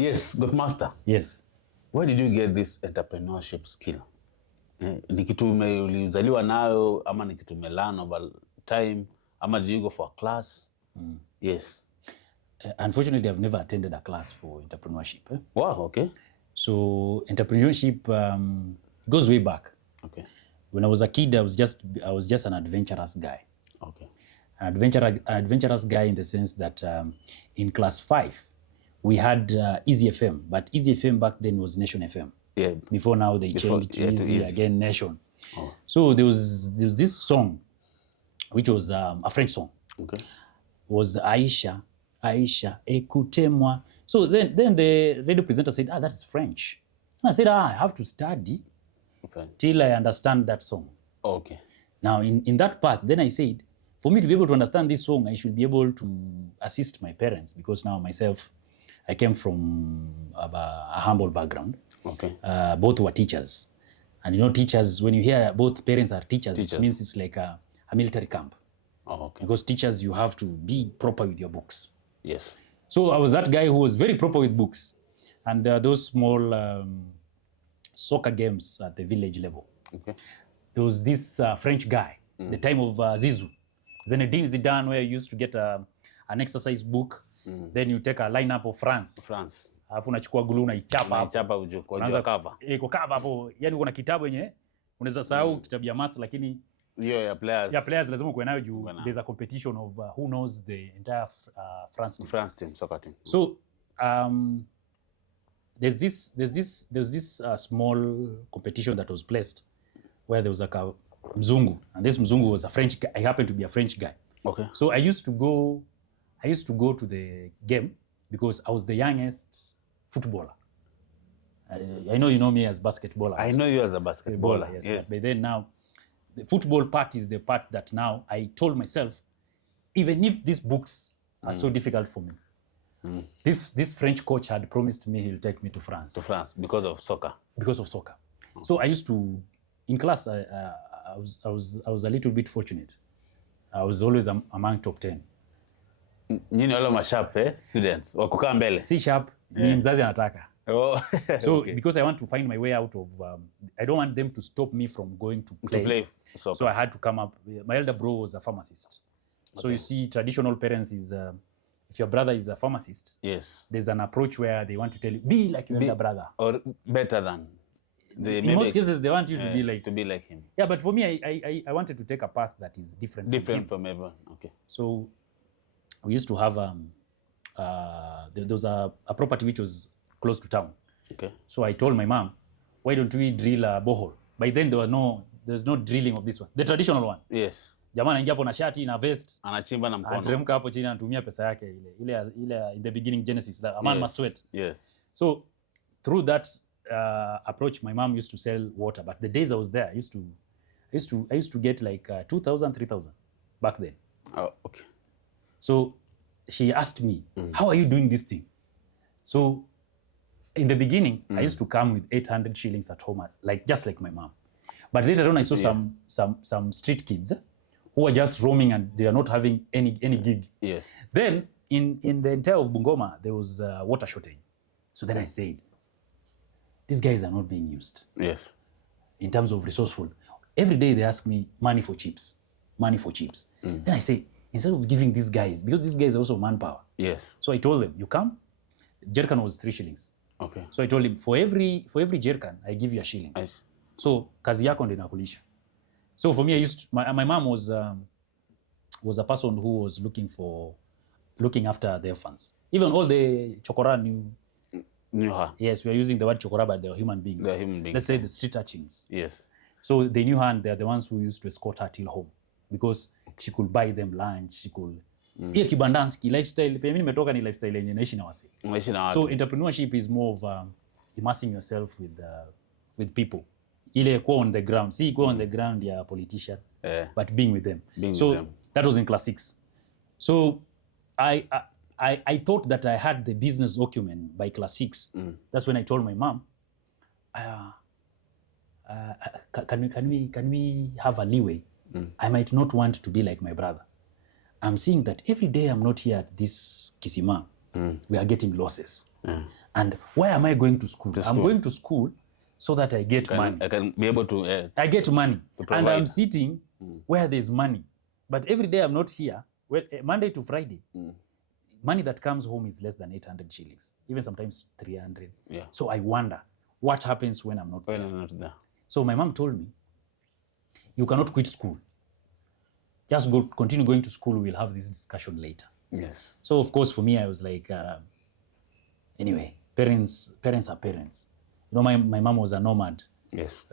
Yes, good master. Yes. Where did you get this entrepreneurship skill? Ni kitu ulizaliwa nayo ama ni kitu learn over time ama did you go for a class? Yes. Unfortunately, I've never attended a class for entrepreneurship. Wow, okay. So entrepreneurship goes way back. Okay. When I was a kid, I was just an adventurous guy. Okay. An adventurous guy in the sense that in class 5, we had Easy FM, but Easy FM back then was Nation FM. Yeah. Before now they changed to Easy again, Nation. Oh. So there was this song, which was a French song. Okay. Was Aisha, écoutez-moi. So then the radio presenter said, that's French. And I said, I have to study till I understand that song. Okay. Now in that path, then I said, for me to be able to understand this song, I should be able to assist my parents, because now myself, I came from a humble background. Okay. Both were teachers. And you know, teachers, when you hear both parents are teachers, it means it's like a military camp. Oh, okay. Because teachers, you have to be proper with your books. Yes. So I was that guy who was very proper with books. And those small soccer games at the village level. Okay. There was this French guy, the time of Zizou. Zinedine Zidane, where you used to get an exercise book, then you take a lineup of France. Alafu unachukua glue na ichapa hapo. Ichapa uje kwa cover. Kwa cover hapo. Yaani kuna kitabu yenye unaweza sahau kitabu ya maths, lakini hiyo ya players. Ya players lazima uwe nayo juu there's a competition of who knows the entire France team, soccer team. So there's this small competition that was placed where there was like a mzungu, and this mzungu was a French guy. I happened to be a French guy. Okay. So I used to go to the game because I was the youngest footballer. I know you know me as basketballer. I know you as a basketballer. Yes. But then now, the football part is the part that now I told myself, even if these books are so difficult for me, this French coach had promised me he'll take me to France. To France because of soccer. Because of soccer. Okay. So I used to, in class, I was a little bit fortunate. I was always among top 10. Nyinyi wale masharp students wakukaa mbele. Si sharp, ni mzazi anataka. Oh. So okay. Because I want to find my way out of, I don't want them to stop me from going to play soccer. So I had to come up. My elder bro was a pharmacist. Okay. So you see, traditional parents is, if your brother is a pharmacist, yes, there's an approach where they want to tell you, be like your elder brother. Or better than. In most cases, they want you to be like him. Yeah, but for me, I wanted to take a path that is different. Different from everyone. Okay. So we used to have there was a property which was close to town. Okay. So I told my mom, why don't we drill a borehole? By then there's no drilling of this one, the traditional one. Yes. Jamaa anaingia hapo na shati na vest, anachimba na mkono, anateremka hapo chini, anatumia pesa yake ile in the beginning Genesis, a man must sweat. Yes. So through that approach, my mom used to sell water, but the days I was there, I used to get like 2,000, 3,000 back then. Oh, okay. So she asked me, how are you doing this thing? So in the beginning, I used to come with 800 shillings at home, just like my mom. But later on, I saw some street kids who are just roaming and they are not having any gig. Yes. Then in the entire of Bungoma, there was water shortage. So then I said, these guys are not being used. Yes. In terms of resourceful. Every day they ask me money for chips. Then I say, instead of giving these guys, because these guys are also manpower. Yes. So I told them, you come, jerrycan was 3 shillings. Okay. So I told him, for every jerrycan, I give you a shilling. Nice. So kazi yako ndio inakulisha. So for me, my mom was a person who was looking after the orphans. Even all the chokora knew her. Yes, we are using the word chokora, but they are human beings. They are human beings. Let's say the street urchins. Yes. So they knew her, and they are the ones who used to escort her till home because she could buy them lunch. She could. Hiyo kibandanski lifestyle. Pia mimi nimetoka ni lifestyle yenye naishi na wase. So entrepreneurship is more of immersing yourself with people. Ile kuwa on the ground. See, kuwa on the ground ya politician, but being with them. That was in class 6. So I thought that I had the business acumen by class 6. That's when I told my mom, can we have a leeway? I might not want to be like my brother. I'm seeing that every day I'm not here at this Kisima, we are getting losses. And why am I going to school? I'm going to school so that I get money. I can be able to... I get money. And I'm sitting where there's money. But every day I'm not here. Well, Monday to Friday, money that comes home is less than 800 shillings, even sometimes 300. Yeah. So I wonder what happens when I'm not there. I'm not there. So my mom told me, you cannot quit school. Just continue going to school. We'll have this discussion later. Yes. So of course, for me, I was like, anyway, parents are parents. You know, my mom was a nomad. Yes.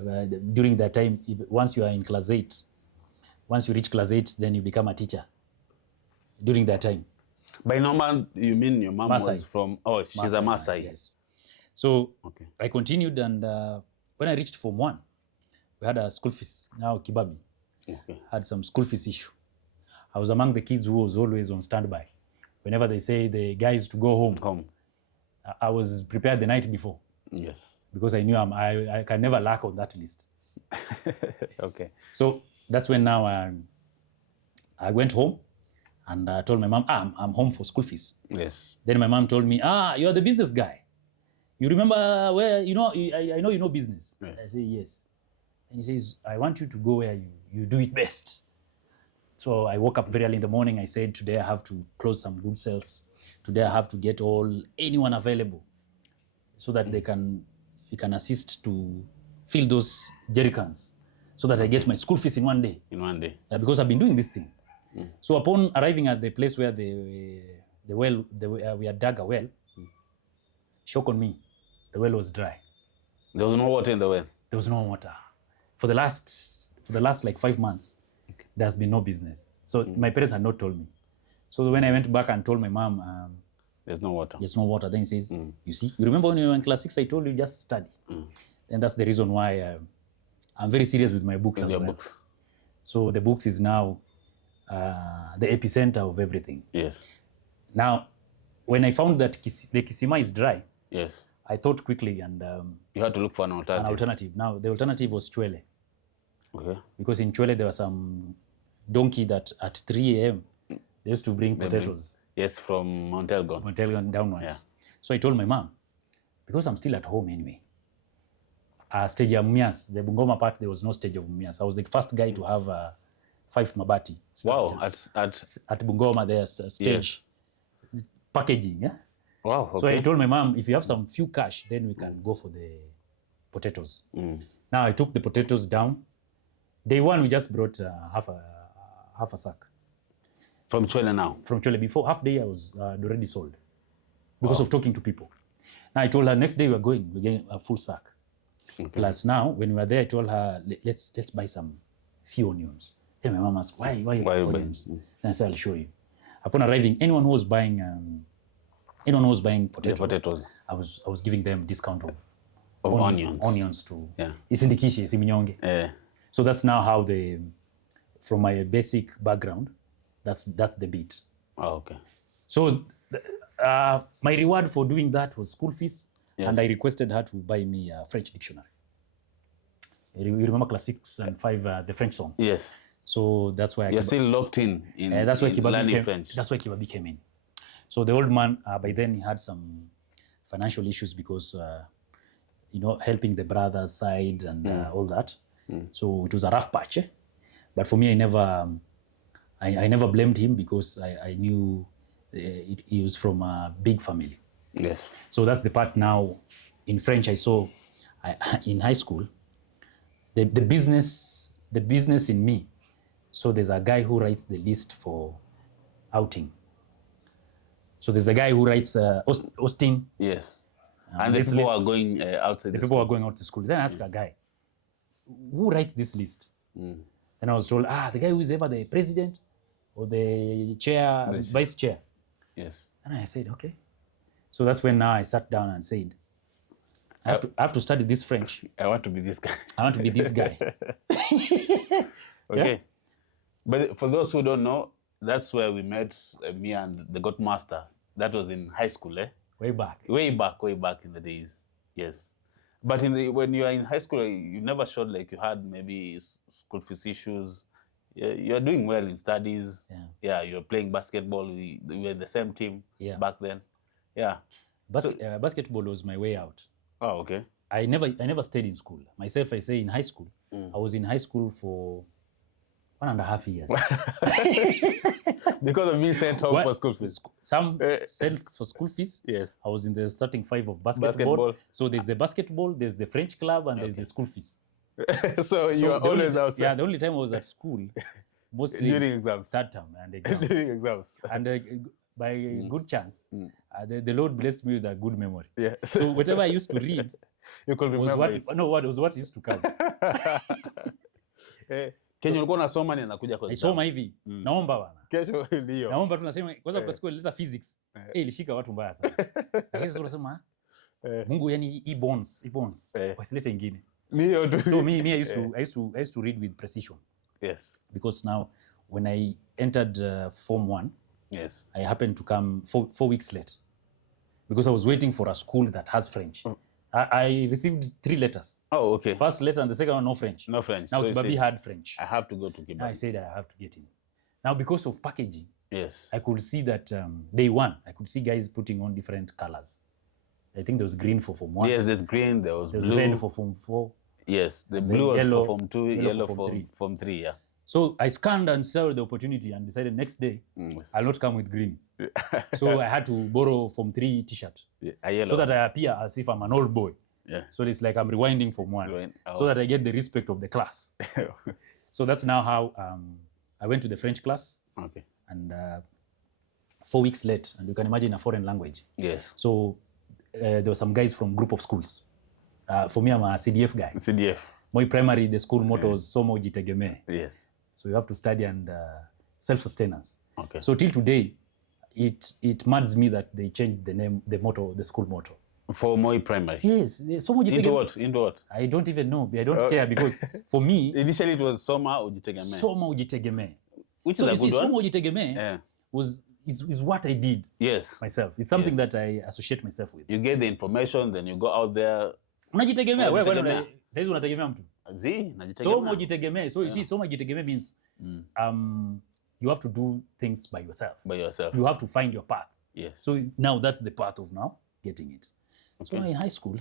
During that time, once you are in class 8, once you reach class 8, then you become a teacher. During that time. By nomad, you mean your mom was from... Oh, she's a Maasai. Yes. So I continued, and when I reached Form 1, we had a school fees, now Kibabi. Had some school fees issue. I was among the kids who was always on standby. Whenever they say the guys to go home. I was prepared the night before. Yes. Because I knew I can never lack on that list. Okay. So that's when now I went home and I told my mom, I'm home for school fees. Yes. Then my mom told me, you're the business guy. You remember where, you know, I know you know business. Yes. I say, yes. And he says, I want you to go where you do it best. So I woke up very early in the morning. I said, today I have to close some good sales. Today I have to get anyone available so that you can assist to fill those jerry cans so that I get my school fees in one day. In one day. Because I've been doing this thing. So upon arriving at the place where we had dug a well, shock on me, the well was dry. There was no water in the well? There was no water. For the last like 5 months, there's been no business. So my parents had not told me. So when I went back and told my mom, there's no water. There's no water. Then he says, you see, you remember when you were in class 6, I told you just study. And that's the reason why I'm very serious with my books as well. Books. So the books is now the epicenter of everything. Yes. Now, when I found that the Kisima is dry, yes, I thought quickly and... you had to look for an alternative. Now, the alternative was Chwele. Okay. Because in Chwele, there was some donkey that at 3 a.m., they used to bring potatoes. Yes, from Mount Elgon. Mount Elgon downwards. Yeah. So I told my mom, because I'm still at home anyway, stage of Mumias, the Bungoma part, there was no stage of Mumias. I was the first guy to have 5 Mabati. Wow, at Bungoma, there's a stage packaging. Yeah? Wow, okay. So I told my mom, if you have some few cash, then we can go for the potatoes. Now I took the potatoes down. Day one, we just brought half a sack. From Chwele now? From Chwele. Before half day, I was already sold because of talking to people. Now I told her, next day we're getting a full sack. Okay. Plus now, when we were there, I told her, let's buy some few onions. Then my mom asked, why onions? Then I said, I'll show you. Upon arriving, anyone who was buying potatoes, I was giving them discount of onions to isindikishe siminyonge. So that's now how from my basic background, that's the bit. Oh, okay. So my reward for doing that was school fees, and I requested her to buy me a French dictionary. You remember class 6 and 5, the French song? Yes. So that's why you're still locked in that's why learning French. That's why Kibabi came in. So the old man, by then he had some financial issues because, helping the brother's side and all that. So it was a rough patch. But for me, I never blamed him because I knew he was from a big family. Yes. So that's the part now in French I saw in high school. The business in me. So there's a guy who writes the list for outing. So there's the guy who writes Austin. Yes. And the people are going outside the people are going out to school. Then I ask a guy, who writes this list? And I was told, the guy who is ever the president or the chair, vice chair. Yes. And I said, okay. So that's when now I sat down and said, I have to study this French. I want to be this guy. I want to be this guy. Okay. Yeah? But for those who don't know, that's where we met, me and the God Master. That was in high school, eh? Way back in the days. Yes. But when you are in high school, you never showed like you had maybe school fees issues. You're doing well in studies. Yeah, you're playing basketball. We were in the same team back then. Yeah. Basketball was my way out. Oh, okay. I never stayed in school. Myself, I say in high school. I was in high school for 1.5 years. Because of being sent home for school fees. Some sent for school fees. Yes. I was in the starting 5 of basketball. So there's the basketball, there's the French club, and there's the school fees. So you were always outside. Yeah, the only time I was at school, mostly during exams. Third term and exams. During exams. And by good chance, the Lord blessed me with a good memory. Yeah. So whatever I used to read, you could remember it. was what used to come. Kenye ulikuwa unasoma ni anakuja kwa exam. Nisoma hivi. Naomba bana. Kesho ndio. Naomba tunasema kwanza kwa siku ileta physics. Ilishika watu mbaya sana. Lakini sasa unasema Mungu yani e-bonds wasilete ingine. Ndio tu. So me I used to read with precision. Yes. Because now when I entered form 1, yes, I happened to come 4 weeks late. Because I was waiting for a school that has French. I received 3 letters. Oh, okay. First letter and the second one, no French. No French. Now, so Kibabi had French. I have to go to Kibabi. Now I said I have to get in. Now, because of packaging, yes, I could see that day 1, I could see guys putting on different colors. I think there was green for Form 1. Yes, there's green, there was blue. Red for Form 4. Yes, the blue was for Form 2, yellow for Form 3, yeah. So I scanned and saw the opportunity and decided next day, I'll not come with green. So I had to borrow Form 3 t-shirt. Yeah, so that I appear as if I'm an old boy. Yeah. So it's like I'm rewinding Form 1. So that I get the respect of the class. So that's now how I went to the French class. Okay. And 4 weeks late, and you can imagine a foreign language. Yes. So there were some guys from group of schools. For me, I'm a CDF guy. CDF. My primary, the school motto was Somo Ujitegemee. Yes. So you have to study and self-sustenance. Okay. So till today, it mads me that they changed the name, the motto, the school motto. For Moi Primary? Yes. Somo Ujitegemee. Into what? Into what? I don't even know. I don't care because for me... Initially it was Soma Ujitegemee. Somo Ujitegemee. Which is a good one. Somo Ujitegemee is what I did myself. It's something that I associate myself with. You get the information, then you go out there. Unajitegemea. Saizi unategemea mtu. Najitegemea. Somo Ujitegemee. So you see, Somo Ujitegemee means you have to do things by yourself. By yourself. You have to find your path. Yes. So now that's the path of now getting it. Okay. So in high school,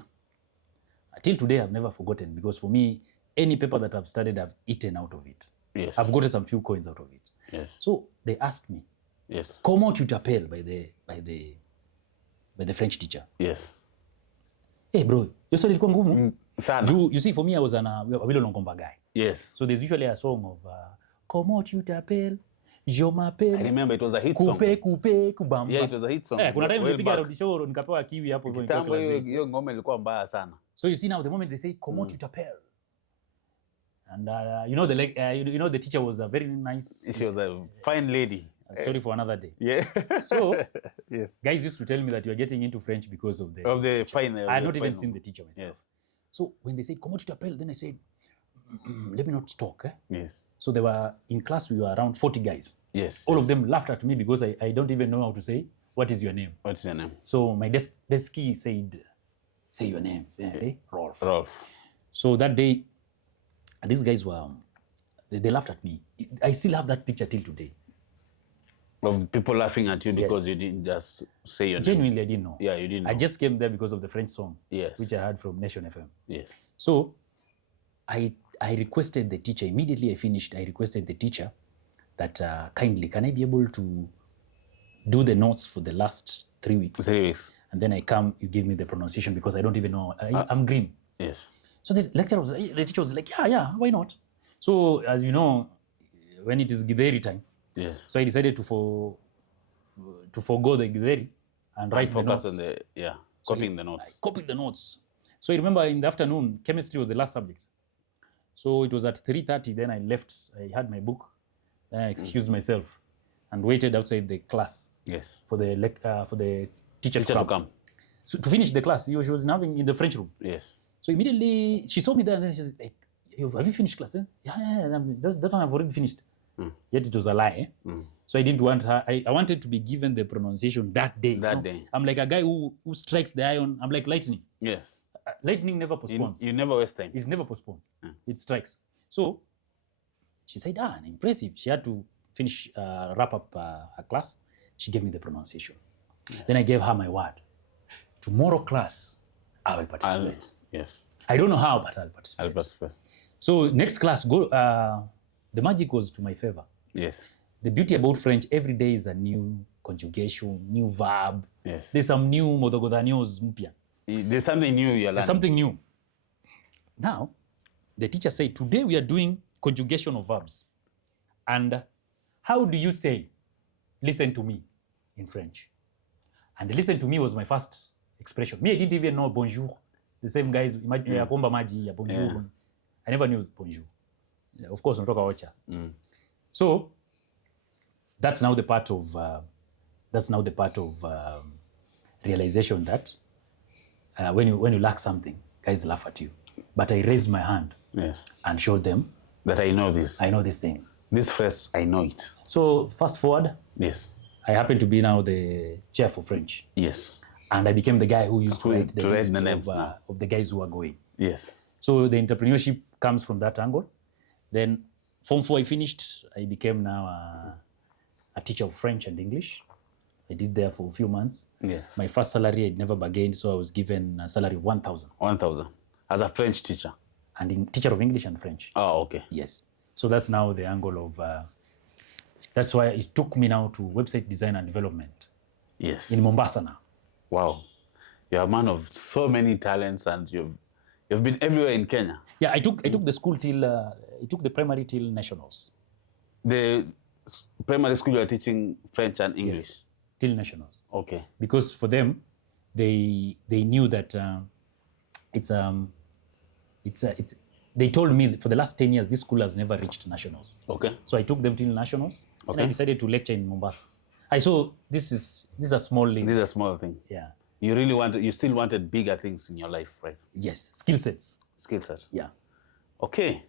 till today I've never forgotten, because for me, any paper that I've studied, I've eaten out of it. Yes. I've gotten some few coins out of it. Yes. So they asked me, yes, comment tu t'appelles by the French teacher. Yes. Hey bro, your story ilikuwa ngumu. Sana. You see, for me, I was a Wilo Longomba guy. Yes. So there's usually a song of comment tu t'appelles, je m'appelle. I remember it was a hit song. Coupe, kubamba. Yeah, it was a hit song. Kuna time nilipiga road show nikapewa kiwi hapo hivyo. Kitambo hiyo ngoma ilikuwa mbaya sana. So you see now, the moment they say comment tu t'appelles, and the teacher was a very nice. She was a fine lady. A story for another day. Yeah. So yes, guys used to tell me that you are getting into French because of the fine. I had not even seen the teacher myself. Yes. So when they said comment tu t'appelles, then I said, let me not talk. Yes. So they were in class. We were around 40 guys. Yes. All of them laughed at me because I don't even know how to say what is your name. What's your name? So my deskie said, say your name. Then I say Rolf. Rolf. So that day, these guys were they laughed at me. I still have that picture till today. Of people laughing at you because you didn't just say your name. Genuinely, I didn't know. Yeah, you didn't know. I just came there because of the French song. Yes. Which I heard from Nation FM. Yes. So I requested the teacher, immediately I finished, I requested the teacher that kindly, can I be able to do the notes for the last 3 weeks? 3 weeks. And then I come, you give me the pronunciation because I don't even know. I'm green. Yes. So the teacher was like, yeah, why not? So as you know, when it is Githeri time, yes. So I decided to forgo the Githeri and write the notes. On the copying the notes. I copied the notes. So I remember in the afternoon, chemistry was the last subject. So it was at 3:30. Then I left. I had my book. Then I excused myself and waited outside the class. Yes. For the teacher to come. So to finish the class, she was having in the French room. Yes. So immediately she saw me there and then she's like, have you finished class? Yeah, that one I've already finished. Yet it was a lie. So I didn't want her. I wanted to be given the pronunciation that day. That day. I'm like a guy who strikes the iron. I'm like lightning. Yes. Lightning never postpones. You never waste time. It never postpones. It strikes. So she said, impressive. She had to finish, wrap up her class. She gave me the pronunciation. Then I gave her my word. tomorrow class, I will participate. Yes. I don't know how, but I'll participate. I'll participate. So next class, the magic was to my favor. Yes. The beauty about French, every day is a new conjugation, new verb. Yes. There's some new modogodanios mpya. There's something new you're learning. There's something new. Now, the teacher said, today we are doing conjugation of verbs. And how do you say, listen to me in French? And listen to me was my first expression. Me, I didn't even know bonjour. The same guys, yakomba maji, bonjour. Yeah. I never knew bonjour. Yeah, of course, unatoka ocha. So that's now the part of realization that when you lack something, guys laugh at you. But I raised my hand and showed them that I know this. I know this thing. This phrase, I know it. So fast forward. Yes. I happen to be now the chair for French. Yes. And I became the guy who used to write the list names of the guys who are going. Yes. So the entrepreneurship comes from that angle. Then Form 4 I finished. I became now a teacher of French and English. I did there for a few months. Yes. My first salary I'd never bargained, so I was given a salary of 1,000. 1,000 as a French teacher. And teacher of English and French. Oh, okay. Yes. So that's now the angle of. That's why it took me now to website design and development. Yes. In Mombasa now. Wow, you're a man of so many talents, and you've been everywhere in Kenya. Yeah, I took the school till I took the primary till nationals. The primary school you are teaching French and English. Yes, till nationals. Okay. Because for them, they knew that they told me that for the last 10 years this school has never reached nationals. Okay. So I took them till nationals, okay. And I decided to lecture in Mombasa. I saw this is a small thing. This is a small thing. Yeah. You still wanted bigger things in your life, right? Yes, skill sets. Skill sets. Yeah. Okay.